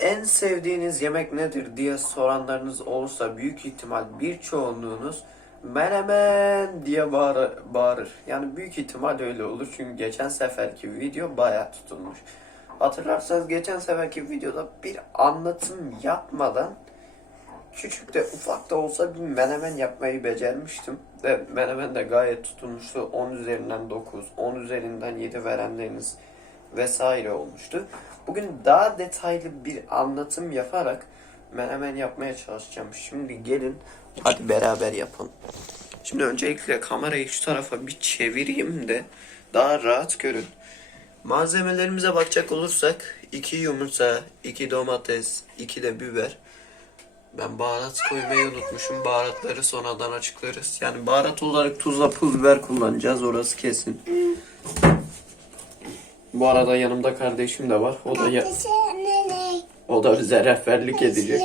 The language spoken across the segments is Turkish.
en sevdiğiniz yemek nedir diye soranlarınız olursa büyük ihtimal birçoğunluğunuz menemen diye bağır, bağırır. Yani büyük ihtimal öyle olur çünkü geçen seferki video bayağı tutulmuş. Hatırlarsanız geçen seferki videoda bir anlatım yapmadan küçük de ufak da olsa bir menemen yapmayı becermiştim. Ve menemen de gayet tutulmuştu. 10 üzerinden 9, 10 üzerinden 7 verenleriniz vesaire olmuştu. Bugün daha detaylı bir anlatım yaparak menemen yapmaya çalışacağım. Şimdi gelin hadi beraber yapalım. Şimdi öncelikle kamerayı şu tarafa bir çevireyim de daha rahat görün. Malzemelerimize bakacak olursak 2 yumurta, 2 domates, 2 de biber. Ben baharat koymayı unutmuşum. Baharatları sonradan açıklarız. Yani baharat olarak tuzla pul biber kullanacağız. Orası kesin. Bu arada yanımda kardeşim de var. O da ya- o da bize rehberlik edecek.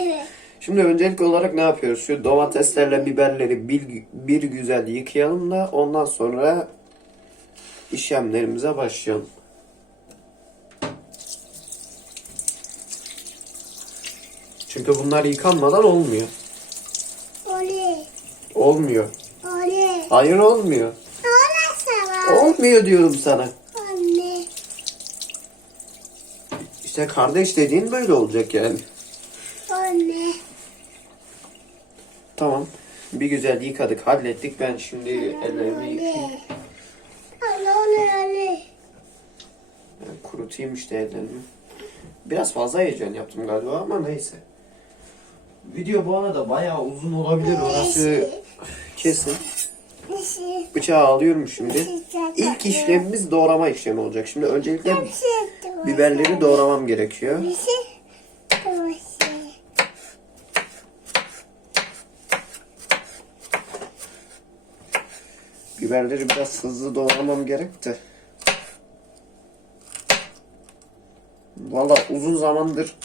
Şimdi öncelik olarak ne yapıyoruz? Şu domateslerle biberleri bir, bir güzel yıkayalım da ondan sonra işlemlerimize başlayalım. Çünkü bunlar yıkanmadan olmuyor. Olmuyor. Hayır olmuyor. Olmuyor diyorum sana. İşte kardeş dediğin böyle olacak yani. Tamam. Bir güzel yıkadık, hallettik. Ben şimdi ellerimi yıkayayım. Yani kurutayım işte ellerimi. Biraz fazla heyecan yaptım galiba ama neyse. Video bu arada bayağı uzun olabilir orası kesin. Bıçağı alıyorum şimdi. İlk işlemimiz doğrama işlemi olacak. Şimdi öncelikle biberleri doğramam gerekiyor. Biberleri biraz hızlı doğramam gerekti. Valla uzun zamandır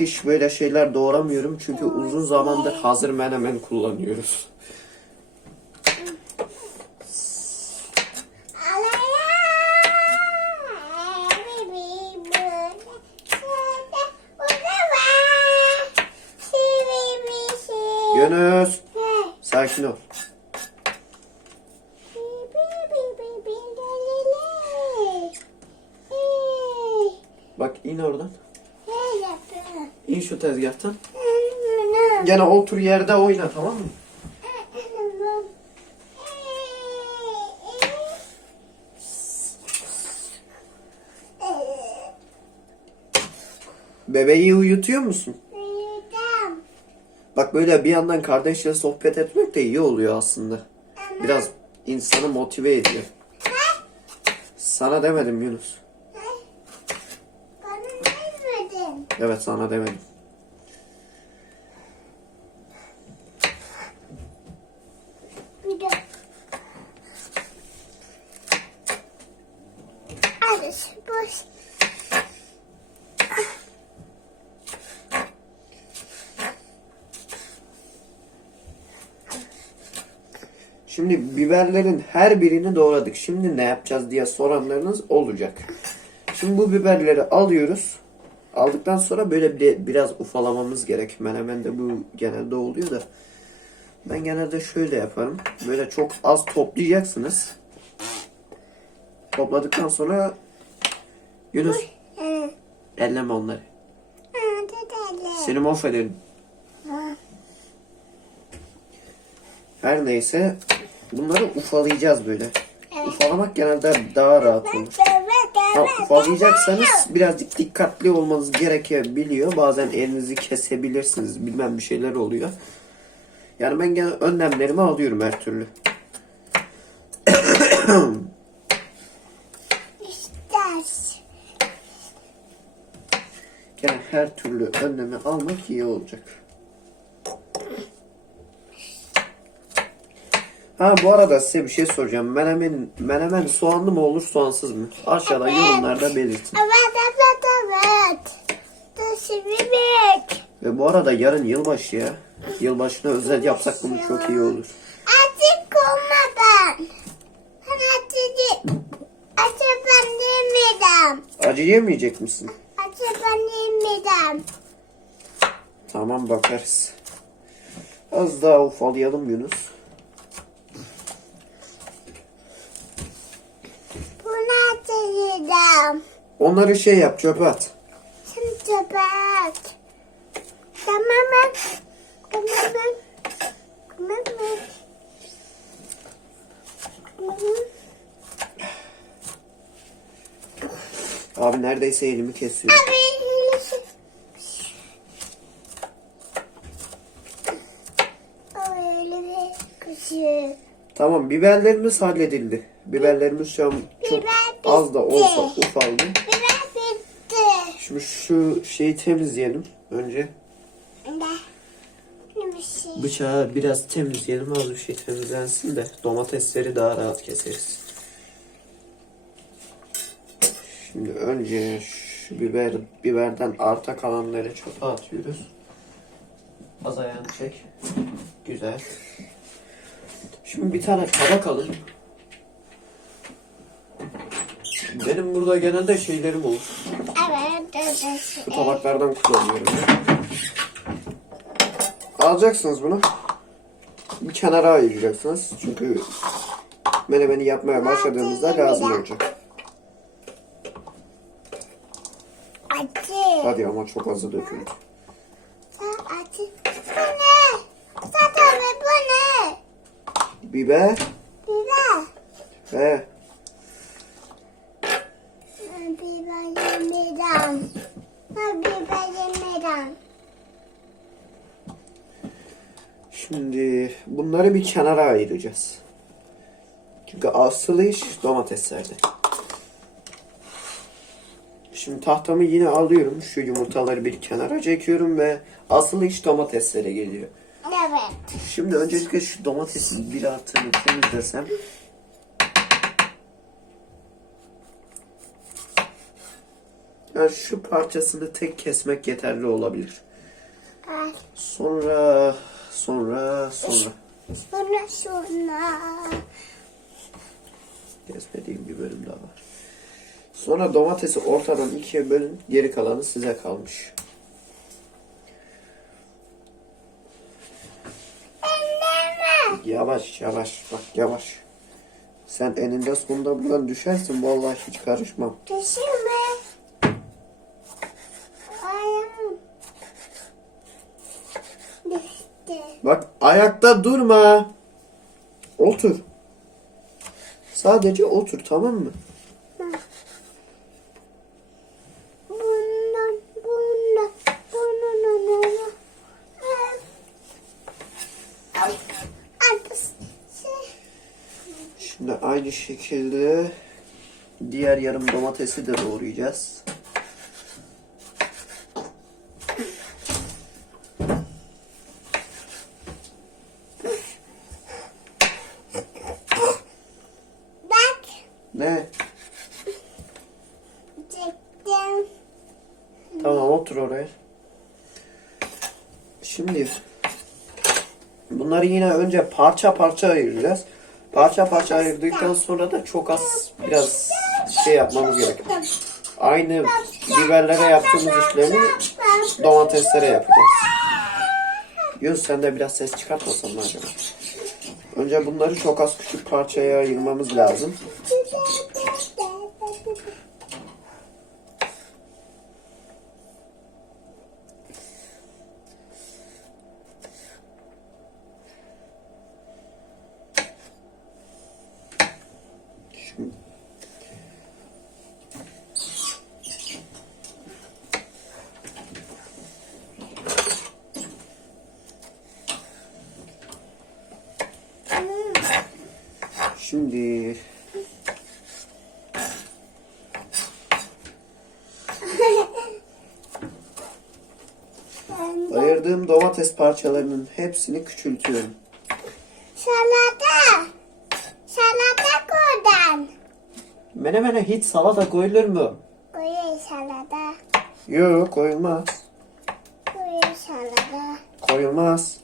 hiç böyle şeyler doğramıyorum çünkü uzun zamandır hazır menemen kullanıyoruz. Yunus sakin ol. Bak in oradan. İn şu tezgahtan. Gene otur yerde oyna tamam mı? Bebeği uyutuyor musun? Bak böyle bir yandan kardeşle sohbet etmek de iyi oluyor aslında. Biraz insanı motive ediyor. Sana demedim Yunus. Evet sana demedim. Alles boş. Şimdi biberlerin her birini doğradık. Şimdi ne yapacağız diye soranlarınız olacak. Şimdi bu biberleri alıyoruz. Aldıktan sonra böyle bir, biraz ufalamamız gerek. Menemen de bu genelde oluyor da. Ben genelde şöyle yaparım. Böyle çok az toplayacaksınız. Topladıktan sonra Yunus elleme onları. Seni mahvederim. Her neyse bunları ufalayacağız böyle. Ufalamak genelde daha rahat olur. Ha, ufalayacaksanız birazcık dikkatli olmanız gerekebiliyor. Bazen elinizi kesebilirsiniz. Bilmem bir şeyler oluyor. Yani ben gene önlemlerimi alıyorum her türlü. Gene her türlü önlemi almak iyi olacak. Ha bu arada size bir şey soracağım. Menemen, menemen soğanlı mı olur soğansız mı? Aşağıda yorumlarda belirtin. Evet evet evet. Bebek. Ve bu arada yarın yılbaşı ya. Yılbaşına özel yapsak bunu çok iyi olur. Açık olmadan. Ben açık. Açık ben yemedim. Acı yemeyecek misin? Açık ben midem. Tamam bakarız. Az daha ufalayalım Yunus. Onları şey yap çöpe at. Şimdi. Tamam mı? Tamam mı? Tamam mı? Tamam mı? Abi neredeyse elimi kesiyor. Abi. Tamam biberlerimiz halledildi. Biberlerimiz şu an çok Biber az da olsa ufaldı. Biraz bitti. Şimdi şu şeyi temizleyelim önce. Şey? Bıçağı biraz temizleyelim az bir şey temizlensin de domatesleri daha rahat keseriz. Şimdi önce şu biber biberden arta kalanları çöpe atıyoruz. Az ayağını çek. Güzel. Şimdi bir tane tabak alın. Benim burada genelde şeylerim olur. Evet, evet. Bu tabaklardan kullanıyorum. Alacaksınız bunu. Bir kenara ayıracaksınız. Çünkü menemeni yapmaya başladığımızda lazım olacak. Acı. Hadi ama çok azı döküldü. Acı. Bu ne? Zaten bu ne? Biber. Biber. He. Ben biber yemeden. Ben biber yemeden. Şimdi bunları bir kenara ayıracağız. Çünkü asıl iş domateslerde. Şimdi tahtamı yine alıyorum. Şu yumurtaları bir kenara çekiyorum ve asıl iş domateslere geliyor. Evet. Şimdi öncelikle şu domatesin bir artığını temizlesem. Yani şu parçasını tek kesmek yeterli olabilir. Sonra, sonra, sonra. Sonra sonra. Kesmediğim bir bölüm daha var. Sonra domatesi ortadan ikiye bölün. Geri kalanı size kalmış. Yavaş yavaş bak yavaş. Sen eninde sonunda buradan düşersin. Vallahi hiç karışmam. Düşürme. Ayağım. Düştü. Bak ayakta durma. Otur. Sadece otur tamam mı? Bundan, bundan, bundan, bundan. Şimdi aynı şekilde diğer yarım domatesi de doğrayacağız. Bak, Ne? çektim. Tamam otur oraya. Şimdi bunları yine önce parça parça ayıracağız. Parça parça ayırdıktan sonra da çok az biraz şey yapmamız gerekiyor. Aynı biberlere yaptığımız işlemi domateslere yapacağız. Yunus sen de biraz ses çıkartmasan mı acaba? Önce bunları çok az küçük parçaya ayırmamız lazım. Şimdi Şimdi ayırdığım domates parçalarının hepsini küçültüyorum. Salata. Salata koydum. Menemene hiç salata koyulur mu? Koyuyor salata. Yok koyulmaz. Koyuyor salata. Koyulmaz.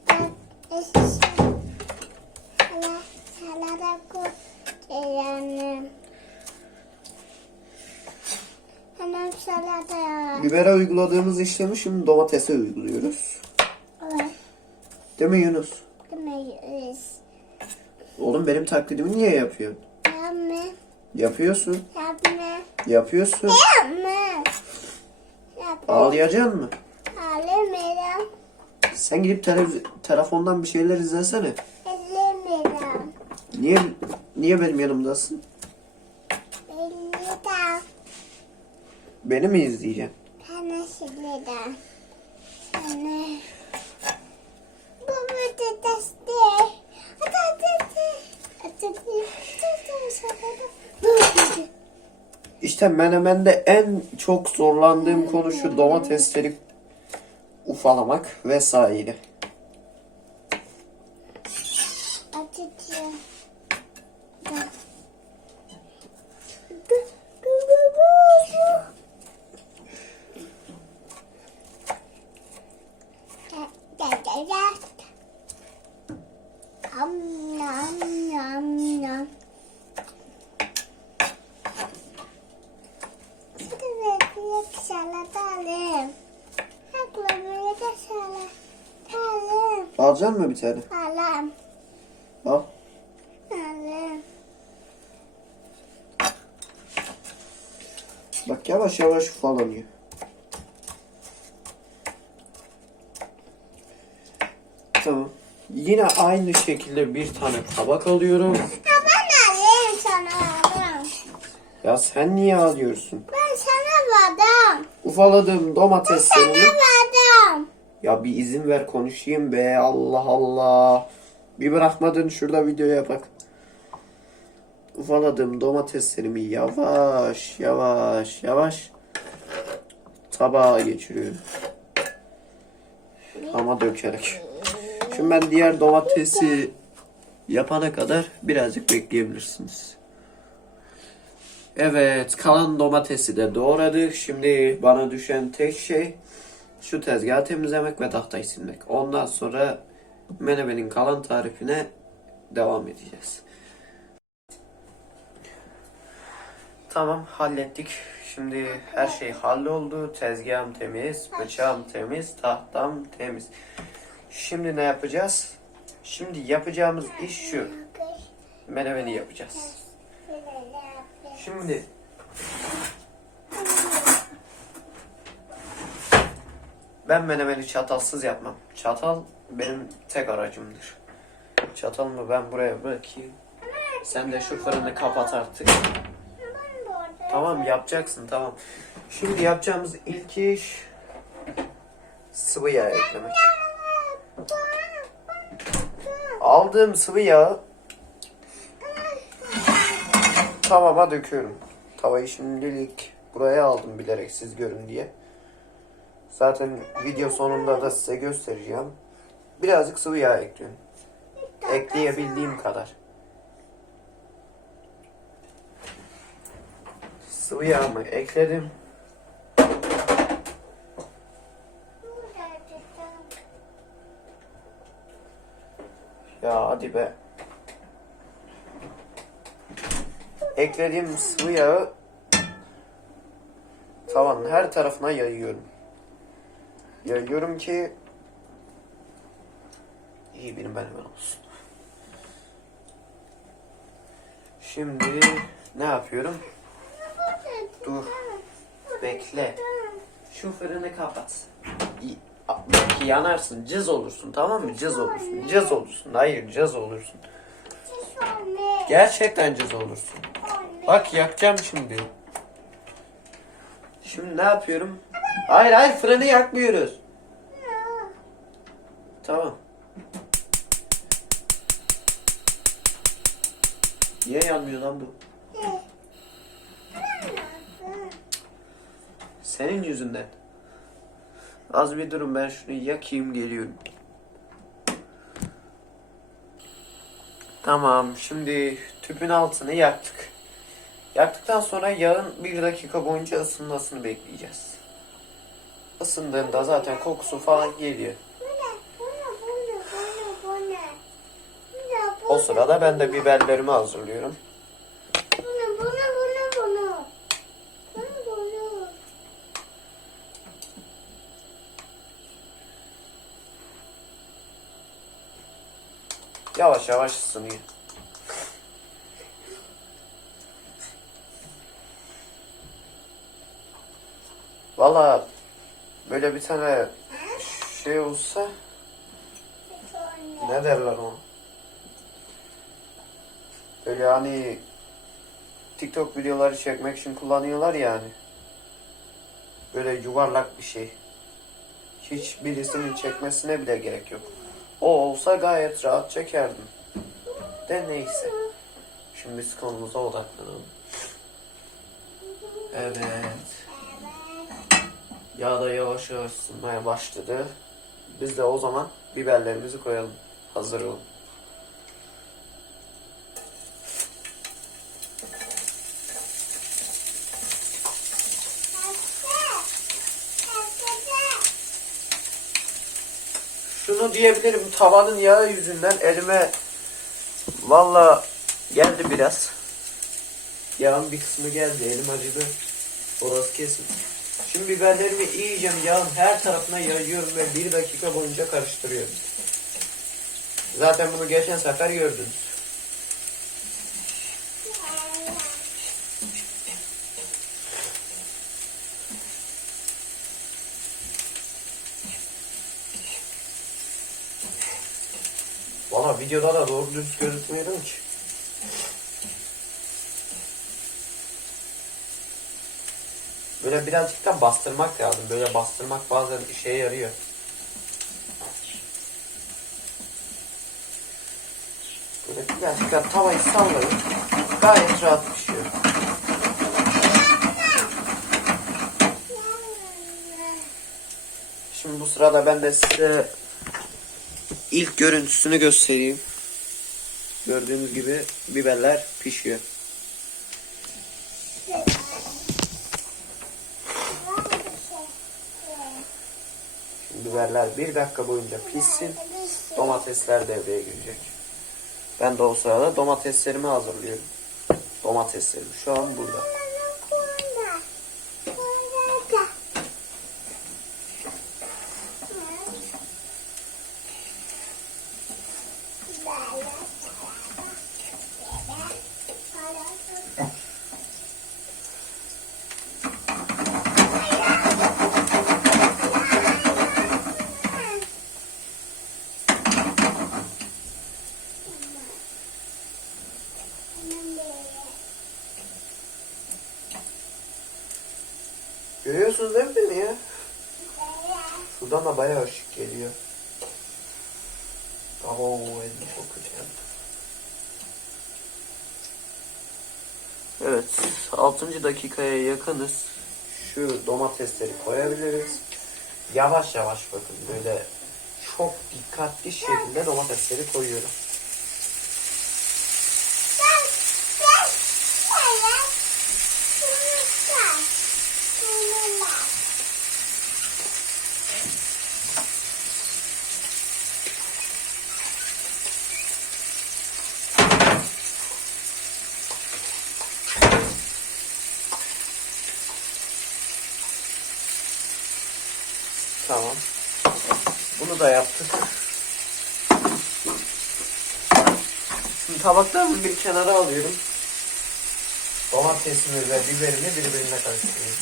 Bibere uyguladığımız işlemi şimdi domatese uyguluyoruz. Evet. Değil mi Yunus? Demeyiz. Oğlum benim taklidimi niye yapıyorsun? Yapma. Yapıyorsun. Yapma. Yapıyorsun. Yapma. Yapma. Ağlayacaksın mı? Ağlamıyorum. Sen gidip telefondan bir şeyler izlesene. Ellemıyorum. Niye niye benim yanımdasın? Beni de. Beni mi izleyeceksin? İşte menemende en çok zorlandığım konu şu domatesleri ufalamak vesaire. Açıcı. Am nam nam nam. Hadi bekle salata alayım. Aklıma da salata Alacaksın mı bir tane? Alayım. Al. Alayım. Bak yavaş yavaş ufalanıyor. Tamam. Yine aynı şekilde bir tane tabak alıyorum. Ben alayım sana alayım. Ya sen niye alıyorsun? Ben sana verdim. Ufaladığım domateslerimi... Sana verdim. Ya bir izin ver konuşayım be Allah Allah. Bir bırakmadın şurada video yapak. Ufaladığım domateslerimi yavaş yavaş yavaş tabağa geçiriyorum. Ama dökerek. Şimdi ben diğer domatesi yapana kadar birazcık bekleyebilirsiniz. Evet kalan domatesi de doğradık. Şimdi bana düşen tek şey şu tezgahı temizlemek ve tahtayı silmek. Ondan sonra menemenin kalan tarifine devam edeceğiz. Tamam hallettik. Şimdi her şey halloldu. Tezgahım temiz, bıçağım temiz, tahtam temiz. Şimdi ne yapacağız? Şimdi yapacağımız iş şu. Menemeni yapacağız. Şimdi ben menemeni çatalsız yapmam. Çatal benim tek aracımdır. Çatalımı ben buraya bırakayım. Sen de şu fırını kapat artık. Tamam yapacaksın tamam. Şimdi yapacağımız ilk iş sıvı yağ eklemek. Aldığım sıvı yağı tavama döküyorum. Tavayı şimdilik buraya aldım bilerek siz görün diye. Zaten video sonunda da size göstereceğim. Birazcık sıvı yağ ekliyorum. Ekleyebildiğim kadar. Sıvı yağımı ekledim. Ya hadi be. Eklediğim sıvı yağı tavanın her tarafına yayıyorum. Yayıyorum ki iyi bir menemen olsun. Şimdi ne yapıyorum? Dur. Bekle. Şu fırını kapat. Belki yanarsın, cız olursun tamam mı? Cız olursun, cız olursun. Hayır, cız olursun. Gerçekten cız olursun. Bak yakacağım şimdi. Şimdi ne yapıyorum? Hayır hayır fırını yakmıyoruz. Tamam. Niye yanmıyor lan bu? Senin yüzünden. Az bir durun ben şunu yakayım geliyorum. Tamam şimdi tüpün altını yaktık. Yaktıktan sonra yağın bir dakika boyunca ısınmasını bekleyeceğiz ısındığında zaten kokusu falan geliyor. O sırada ben de biberlerimi hazırlıyorum. Yavaş yavaş ısınıyor. Valla böyle bir tane şey olsa ne derler o? Böyle hani TikTok videoları çekmek için kullanıyorlar yani. Böyle yuvarlak bir şey. Hiç birisinin çekmesine bile gerek yok. O olsa gayet rahat çekerdim. De neyse. Şimdi biz konumuza odaklanalım. Evet. Yağ da yavaş yavaş ısınmaya başladı. Biz de o zaman biberlerimizi koyalım. Hazır olun. Şunu diyebilirim tavanın yağı yüzünden elime valla geldi biraz. Yağın bir kısmı geldi elim acıdı. Orası kesin. Şimdi biberlerimi iyice yağın her tarafına yayıyorum ve bir dakika boyunca karıştırıyorum. Zaten bunu geçen sefer gördünüz. Valla videoda da doğru düz gözükmüyorum ki. Böyle birazcık da bastırmak lazım. Böyle bastırmak bazen işe yarıyor. Böyle birazcık da tavayı sallayın. Gayet rahat pişiyor. Şimdi bu sırada ben de size ilk görüntüsünü göstereyim. Gördüğünüz gibi biberler pişiyor. Şimdi biberler bir dakika boyunca pişsin. Domatesler devreye girecek. Ben de o sırada domateslerimi hazırlıyorum. Domateslerim şu an burada. Görüyorsunuz değil mi beni ya? Şuradan da bayağı ışık geliyor. Abo elim çok kötü yandı. Evet 6. dakikaya yakınız. Şu domatesleri koyabiliriz. Yavaş yavaş bakın böyle çok dikkatli şekilde domatesleri koyuyorum. Tamam. Bunu da yaptık. Şimdi tabaklarımı bir kenara alıyorum. Domatesimi ve biberimi birbirine karıştırıyorum.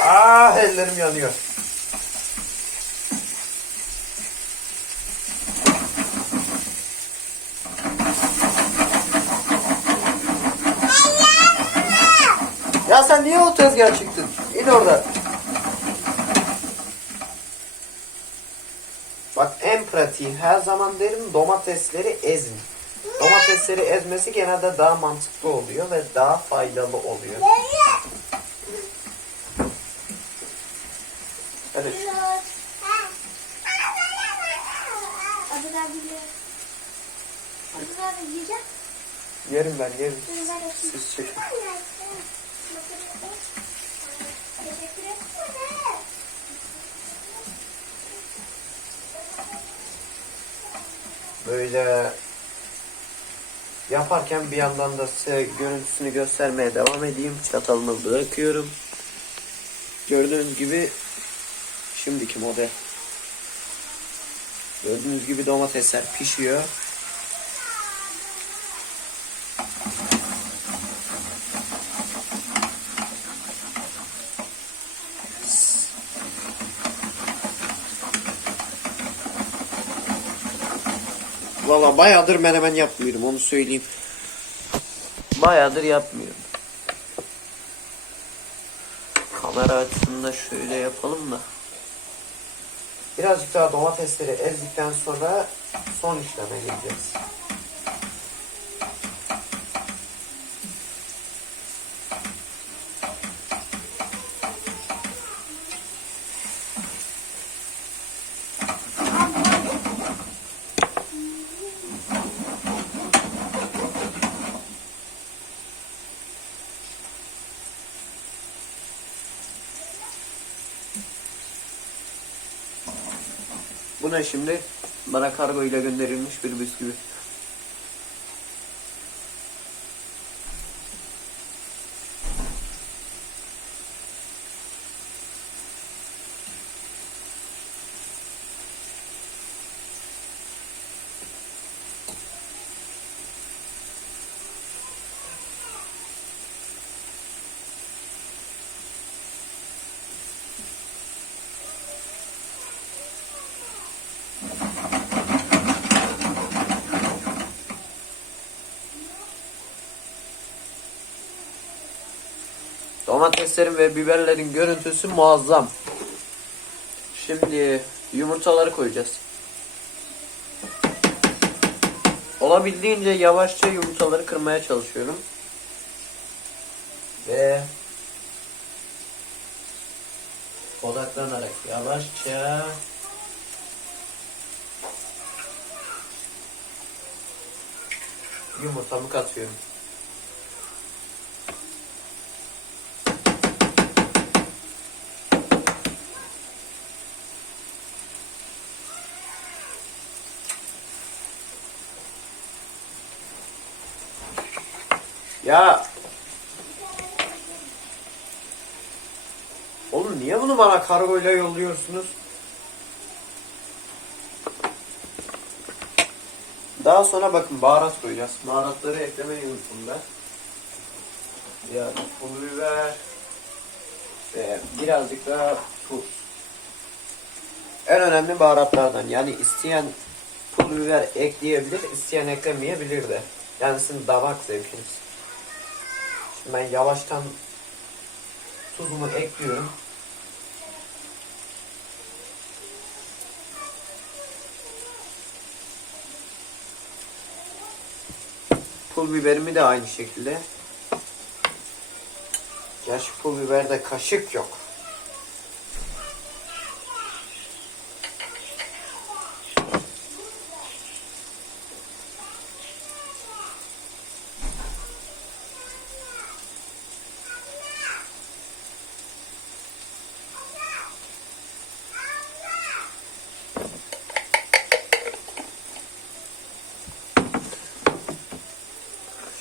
Ah ellerim yanıyor. Ya sen niye o tezgaha çıktın? İn orada. Bak en pratiği her zaman derim domatesleri ezin. Domatesleri ezmesi genelde daha mantıklı oluyor ve daha faydalı oluyor. Yiyecek. yerim ben yerim. Siz çekin. Böyle yaparken bir yandan da size görüntüsünü göstermeye devam edeyim. Çatalımı bırakıyorum. Gördüğünüz gibi şimdiki model. Gördüğünüz gibi domatesler pişiyor. Valla bayağıdır menemen yapmıyorum onu söyleyeyim. Bayağıdır yapmıyorum. Kamera açısında şöyle yapalım da. Birazcık daha domatesleri ezdikten sonra son işleme geleceğiz. Bu şimdi? Bana kargo ile gönderilmiş bir bisküvi. Domateslerin ve biberlerin görüntüsü muazzam. Şimdi yumurtaları koyacağız. Olabildiğince yavaşça yumurtaları kırmaya çalışıyorum. Ve odaklanarak yavaşça yumurtamı katıyorum. Ya. Oğlum niye bunu bana kargoyla yolluyorsunuz? Daha sonra bakın baharat koyacağız. Baharatları eklemeyi unuttum ben. Yani pul biber ve birazcık daha tuz. En önemli baharatlardan. Yani isteyen pul biber ekleyebilir, isteyen eklemeyebilir de. Yani sizin damak zevkiniz. Şimdi ben yavaştan tuzumu ekliyorum. Pul biberimi de aynı şekilde. Gerçi pul biberde kaşık yok.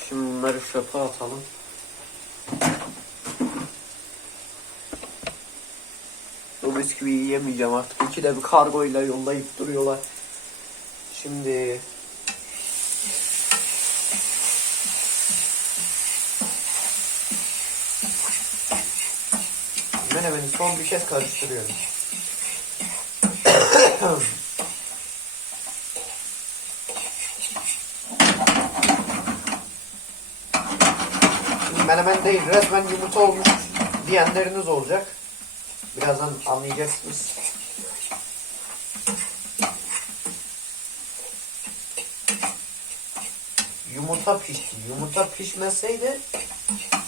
Şimdi bunları çöpe atalım. Bu bisküviyi yemeyeceğim artık. İki de bir kargoyla yollayıp duruyorlar. Şimdi Menemeni son bir kez karıştırıyorum. Şimdi menemen değil resmen yumurta olmuş diyenleriniz olacak. Birazdan anlayacaksınız. Yumurta pişti. Yumurta pişmeseydi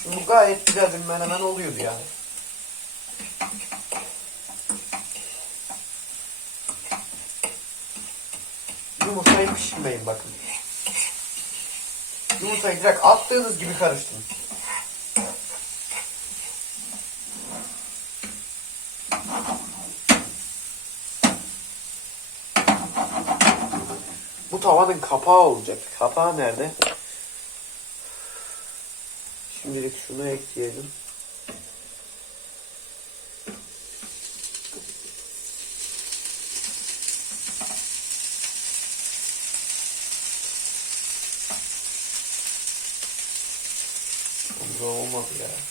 şimdi gayet güzel bir menemen oluyordu yani. Yumurtayı pişirmeyin bakın. Yumurtayı direkt attığınız gibi karıştırın. tavanın kapağı olacak. Kapağı nerede? Şimdilik şunu ekleyelim. Olmadı ya.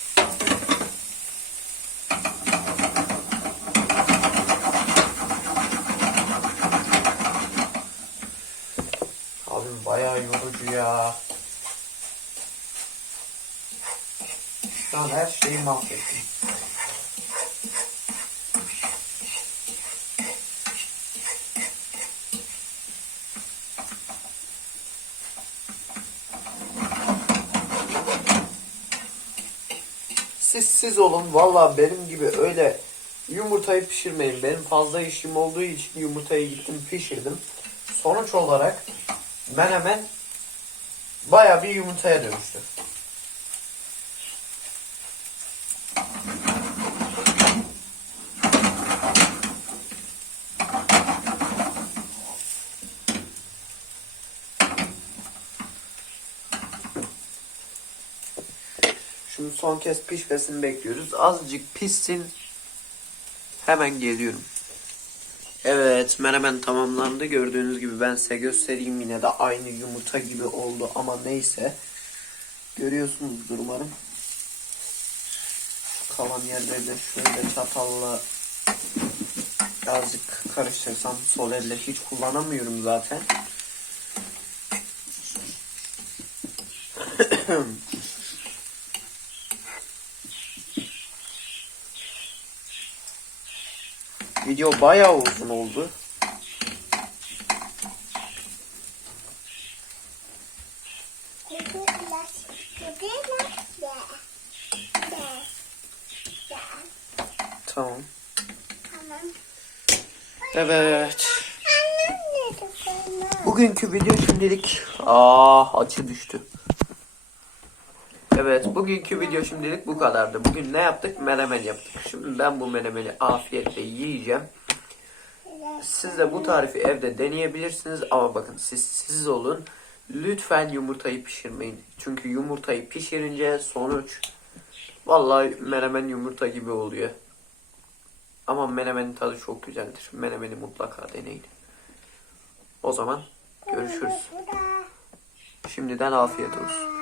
Yorucu ya. Şu an her şeyi mahvettim. Siz siz olun. Valla benim gibi öyle yumurtayı pişirmeyin. Benim fazla işim olduğu için yumurtayı gittim pişirdim. Sonuç olarak menemen baya bir yumurtaya dönüştü. Şimdi son kez pişmesini bekliyoruz. Azıcık pişsin. Hemen geliyorum. Evet menemen tamamlandı. Gördüğünüz gibi ben size göstereyim. Yine de aynı yumurta gibi oldu ama neyse. Görüyorsunuzdur umarım. Kalan yerleri de şöyle çatalla birazcık karıştırsam sol elle hiç kullanamıyorum zaten. Video bayağı uzun oldu. Tamam. Evet. Bugünkü video şimdilik ah açı düştü. Evet bugünkü video şimdilik bu kadardı. Bugün ne yaptık? Menemen yaptık. Şimdi ben bu menemeni afiyetle yiyeceğim. Siz de bu tarifi evde deneyebilirsiniz ama bakın siz siz olun. Lütfen yumurtayı pişirmeyin. Çünkü yumurtayı pişirince sonuç vallahi menemen yumurta gibi oluyor. Ama menemenin tadı çok güzeldir. Menemeni mutlaka deneyin. O zaman görüşürüz. Şimdiden afiyet olsun.